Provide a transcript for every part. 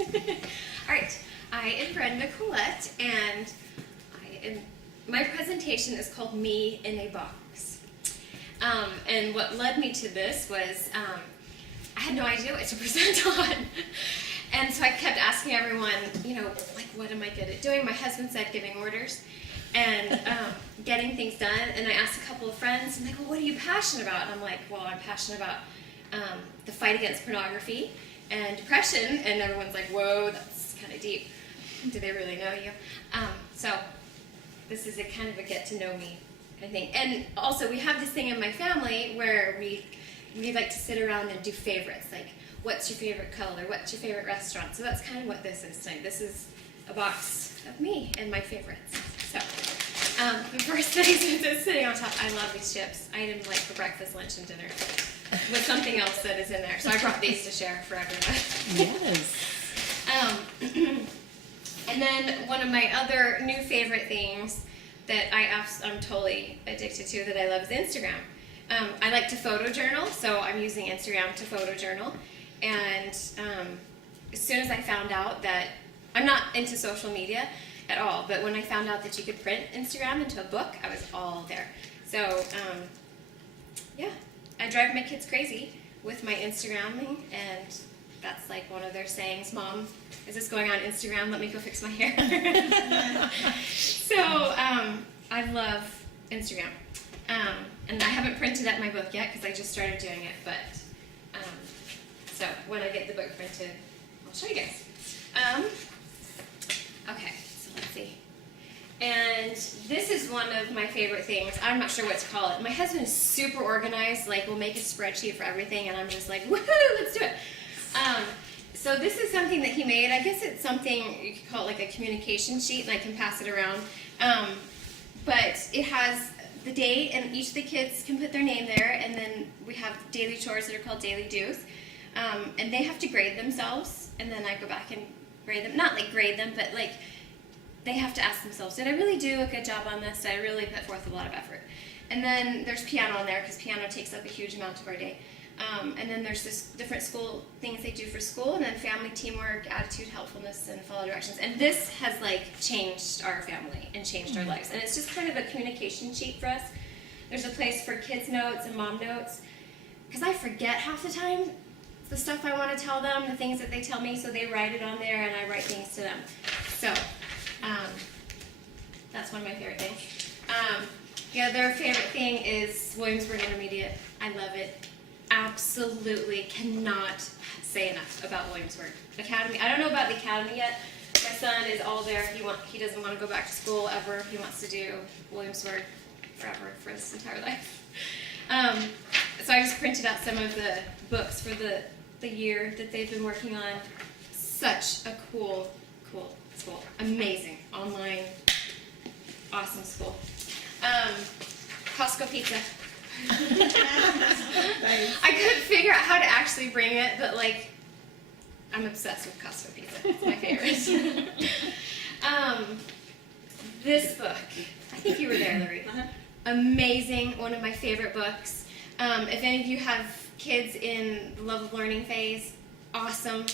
All right, I am Brenda Collette, and my presentation is called Me in a Box. And what led me to this was I had no idea what to present on. And so I kept asking everyone, like, what am I good at doing? My husband said giving orders and getting things done. And I asked a couple of friends, and like, well, what are you passionate about? And I'm like, well, I'm passionate about the fight against pornography and depression. And everyone's like, whoa, that's kind of deep. Do they really know you? So this is a kind of a get to know me kind of thing. And also we have this thing in my family where we like to sit around and do favorites, like what's your favorite color, what's your favorite restaurant. So that's kind of what this is tonight. This is a box of me and my favorites. So the first thing is sitting on top. I love these chips. I eat them like for breakfast, lunch, and dinner with something else that is in there. So I brought these to share for everyone. Yes. And then one of my other new favorite things that I'm totally addicted to that I love is Instagram. I like to photojournal, so I'm using Instagram to photojournal. And as soon as I found out that, I'm not into social media at all, but when I found out that you could print Instagram into a book, I was all there. So, yeah, I drive my kids crazy with my Instagramming, and that's like one of their sayings, Mom, is this going on Instagram? Let me go fix my hair. So I love Instagram. And I haven't printed up my book yet because I just started doing it, but so when I get the book printed, I'll show you guys. Okay, so let's see. And this is one of my favorite things. I'm not sure what to call it. My husband is super organized, like we'll make a spreadsheet for everything, and I'm just like, woohoo, let's do it. So this is something that he made. I guess it's something, you could call it like a communication sheet, and I can pass it around. But it has the date, and each of the kids can put their name there, and then we have daily chores that are called daily do's. And they have to grade themselves, and then I go back and grade them. Not like grade them, but like they have to ask themselves, did I really do a good job on this? Did I really put forth a lot of effort? And then there's piano on there, because piano takes up a huge amount of our day. And then there's this different school things they do for school, and then family, teamwork, attitude, helpfulness, and follow directions. And this has like changed our family and changed our lives. And it's just kind of a communication sheet for us. There's a place for kids notes and mom notes, because I forget half the time the stuff I want to tell them, the things that they tell me, so they write it on there, and I write things to them. So that's one of my favorite things. Their favorite thing is Williamsburg Intermediate. I love it. Absolutely cannot say enough about Williamsburg Academy. I don't know about the Academy yet. My son is all there. He doesn't want to go back to school ever. He wants to do Williamsburg forever for his entire life. So I just printed out some of the books for the year that they've been working on. Such a cool school. Amazing. Online. Awesome school. Costco pizza. I couldn't figure out how to actually bring it, but like, I'm obsessed with Costco pizza. It's my favorite. This book, I think you were there, Larry. Amazing, one of my favorite books. If any of you have kids in the love of learning phase, awesome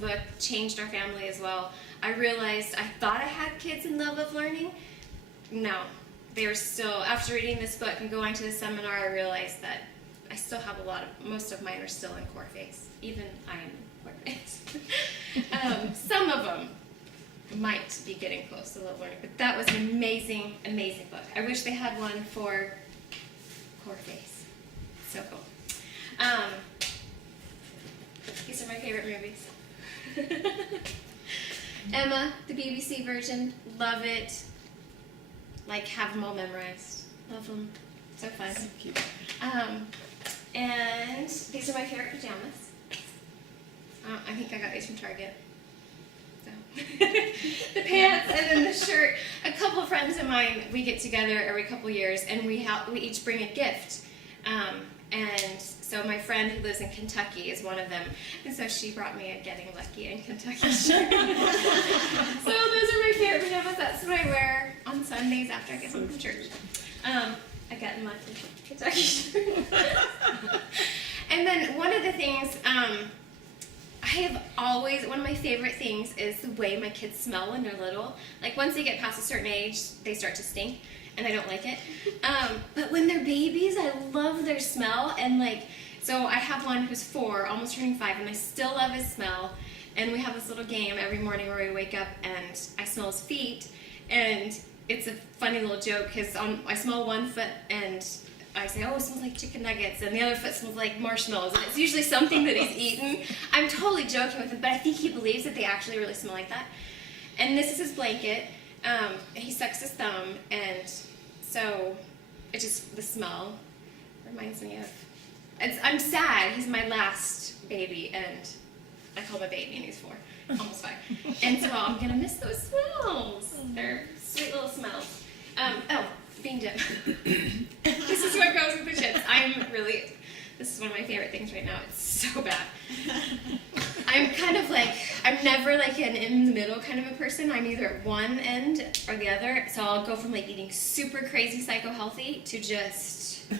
book, changed our family as well. I realized I thought I had kids in love of learning. No. They were still, after reading this book and going to the seminar, I realized that I still have most of mine are still in core phase. Even I am in core phase. Some of them might be getting close to love learning, but that was an amazing book. I wish they had one for core phase. So cool. These are my favorite movies. Emma, the BBC version, love it. Like, have them all memorized. Love them. So fun. So cute. And these are my favorite pajamas. I think I got these from Target. So. The pants and then the shirt. A couple of friends of mine, we get together every couple years, and we each bring a gift. And so my friend who lives in Kentucky is one of them. And so she brought me a Getting Lucky in Kentucky shirt. So those are my favorite pajamas. That's what I wear on Sundays after I get home from church. I got in Lucky Kentucky shirt. And then one of the things, I have always, one of my favorite things is the way my kids smell when they're little. Like once they get past a certain age, they start to stink, and I don't like it. But when they're babies, I love their smell, and like, so I have one who's 4, almost turning 5, and I still love his smell. And we have this little game every morning where we wake up and I smell his feet, and it's a funny little joke because I smell one foot and I say, oh, it smells like chicken nuggets, and the other foot smells like marshmallows, and it's usually something that he's eaten. I'm totally joking with him, but I think he believes that they actually really smell like that. And this is his blanket. He sucks his thumb, and so it just, the smell reminds me of, I'm sad. He's my last baby, and I call him a baby, and he's 4, almost 5. And so I'm going to miss those smells. They're sweet little smells. Bean dip. This is what goes with the chips. This is one of my favorite things right now. It's so bad. I'm kind of like, I'm never like an in the middle kind of a person. I'm either at one end or the other. So I'll go from like eating super crazy psycho healthy to just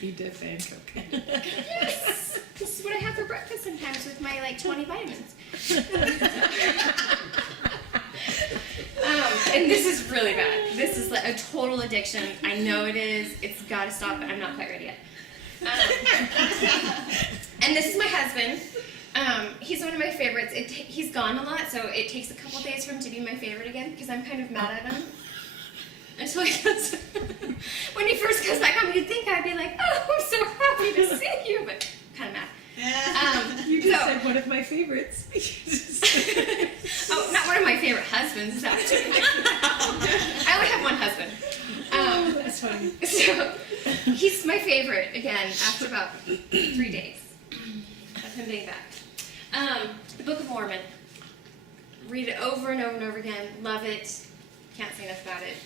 Bean dip and coke. yes. This is what I have for breakfast sometimes with my like 20 vitamins. And this is really bad. This is like a total addiction. I know it is. It's got to stop, but I'm not quite ready yet. And this is my husband. He's one of my favorites. He's gone a lot, so it takes a couple days for him to be my favorite again because I'm kind of mad at him. Until he goes, when he first comes back home, you'd think I'd be like, oh, I'm so happy to see you, but kind of mad. You just said one of my favorites. Oh, not one of my favorite husbands. Is that what you mean? I only have one husband. That's funny. So he's my favorite again after about 3 days of him being back. The Book of Mormon. Read it over and over and over again. Love it. Can't say enough about it.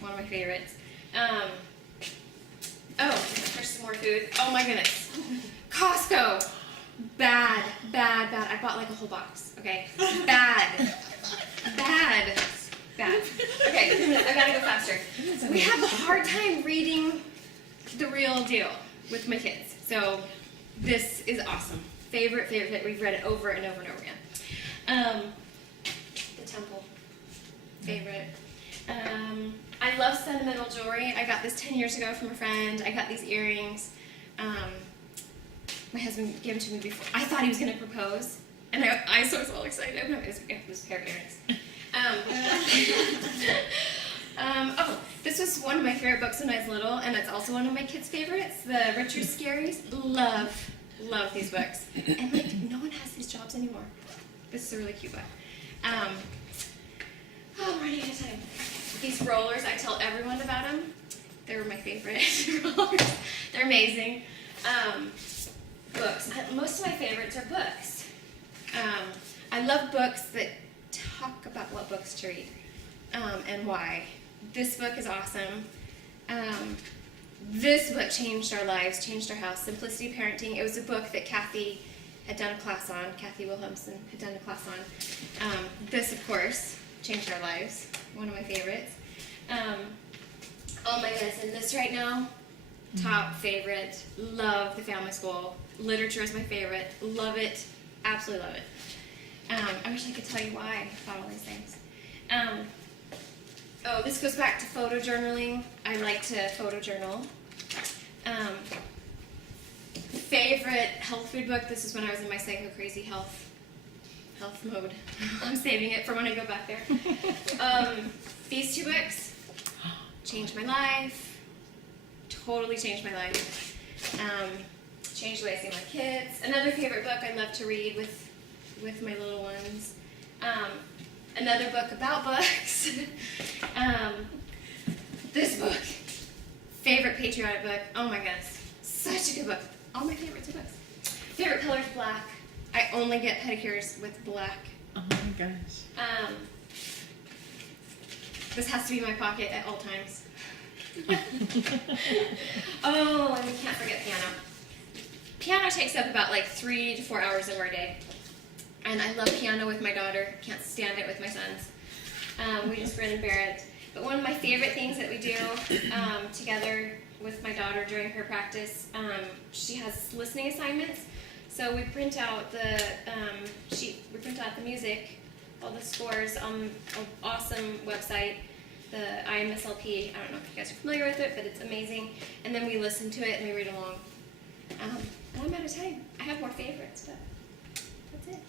One of my favorites. There's some more food. Oh my goodness. Costco. Bad. I bought like a whole box. Okay. Bad. Okay, I gotta go faster. We have a hard time reading the real deal with my kids. So this is awesome. Favorite. We've read it over and over and over again. The Temple. Favorite. I love sentimental jewelry. I got this 10 years ago from a friend. I got these earrings. My husband gave them to me before. I thought he was going to propose, and I was all excited. It was a pair of earrings. This was one of my favorite books when I was little, and it's also one of my kids' favorites, the Richard Scarry's. Love these books. And like, no one has these jobs anymore. This is a really cute book. I'm running out of time. These rollers, I tell everyone about them. They're my favorite rollers. They're amazing. Books. Most of my favorites are books. I love books that talk about what books to read and why. This book is awesome. This book changed our lives, changed our house. Simplicity Parenting. It was a book that Kathy had done a class on. Kathy Wilhelmsen had done a class on. This, of course, changed our lives. One of my favorites. Oh my goodness, and this right now, top favorite. Love the Family School. Literature is my favorite. Love it. Absolutely love it. I wish I could tell you why about all these things. This goes back to photojournaling. I like to photojournal. Favorite health food book. This is when I was in my psycho crazy health mode. I'm saving it for when I go back there. These 2 books changed my life. Totally changed my life. Changed the way I see my kids. Another favorite book I love to read with my little ones. Another book about books. This book. Favorite patriotic book. Oh my goodness. Such a good book. All my favorites are books. Favorite color is black. I only get pedicures with black. Oh my gosh. This has to be in my pocket at all times. Oh, and we can't forget piano. Piano takes up about like 3 to 4 hours of our day. And I love piano with my daughter. Can't stand it with my sons. We just grin and bear it. But one of my favorite things that we do together with my daughter during her practice, she has listening assignments. So we print out the sheet. We print out the music, all the scores on an awesome website, the IMSLP. I don't know if you guys are familiar with it, but it's amazing. And then we listen to it and we read along. And I'm out of time. I have more favorites, but that's it.